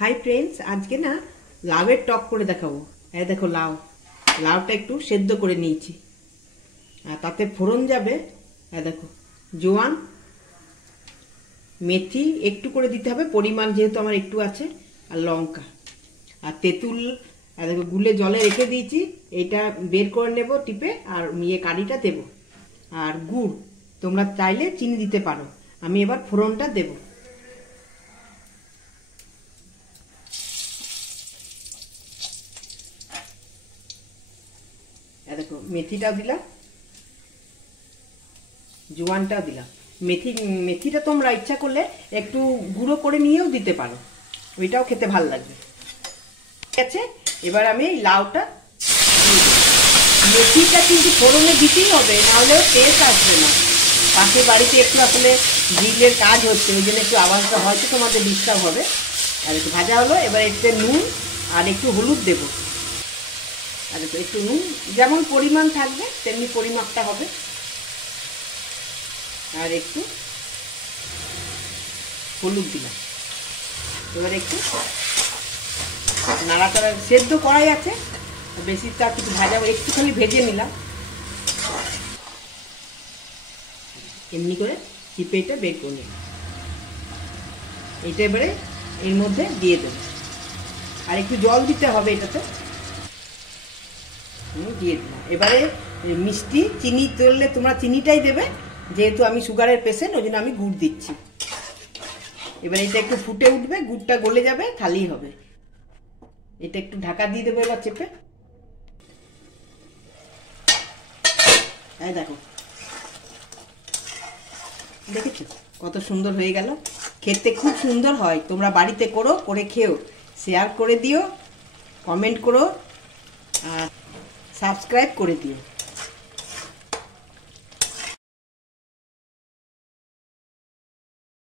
Hi friends, আজকে না লাউয়ের টক করে দেখাবো। এই দেখো লাউটা একটু সেদ্ধ করে নিয়েছি, আর তাতে ফোড়ন যাবে। এই দেখো জোয়ান, মেথি একটু করে দিতে হবে, পরিমাণ যেহেতু আমার একটু আছে, আর লঙ্কা আর তেঁতুল দেখো গুলে জলে রেখে দিয়েছি। এটা বের করে নেব টিপে, আর কারিটা দেবো। আর গুড়, তোমরা চাইলে চিনি দিতে পারো। আমি এবার ফোড়নটা দেবো। দেখো মেথিটাও দিলাম, জোয়ানটাও দিলাম। মেথিটা তোমরা ইচ্ছা করলে একটু গুঁড়ো করে নিয়েও দিতে পারো, ওইটাও খেতে ভালো লাগবে। ঠিক আছে, এবার আমি এই লাউটা, মেথিটা কিন্তু ফোড়নে দিতেই হবে, নাহলেও টেস্ট আসবে না। পাশের বাড়িতে একটু আসলে গ্রিলের কাজ হচ্ছে, ওই জন্য একটু আওয়াজটা হয়তো তোমাদের ডিস্টার্ব হবে। আর একটু ভাজা হলো, এবার একটু নুন আর একটু হলুদ দেবো। আর একটু নুন যেমন পরিমাণ থাকবে তেমনি পরিমাপটা হবে। আর একটু হলুদ দিলাম। এবার একটু নাড়াচাড়া, সেদ্ধ করাই আছে, বেশি তার কিছু ভাজা, একটুখানি ভেজে নিলাম। এমনি করে চিপে এটা বের করে নিলাম। এটা এবারে এর মধ্যে দিয়ে দেবো, আর একটু জল দিতে হবে এটাতে। দিয়ে দিলাম। এবারে মিষ্টি, চিনি তুললে তোমরা চিনিটাই দেবে, যেহেতু আমি সুগারের পেশেন্ট ওই জন্য আমি গুড় দিচ্ছি। এবার এটা একটু ফুটে উঠবে, গুড়টা গলে যাবে, খালি হবে। এটা একটু ঢাকা দিয়ে দেবো এবার চেপে। এই দেখো, দেখেছো কত সুন্দর হয়ে গেল। খেতে খুব সুন্দর হয়, তোমরা বাড়িতে করো, করে খেও, শেয়ার করে দিও, কমেন্ট করো, আর সাবস্ক্রাইব করে দিও।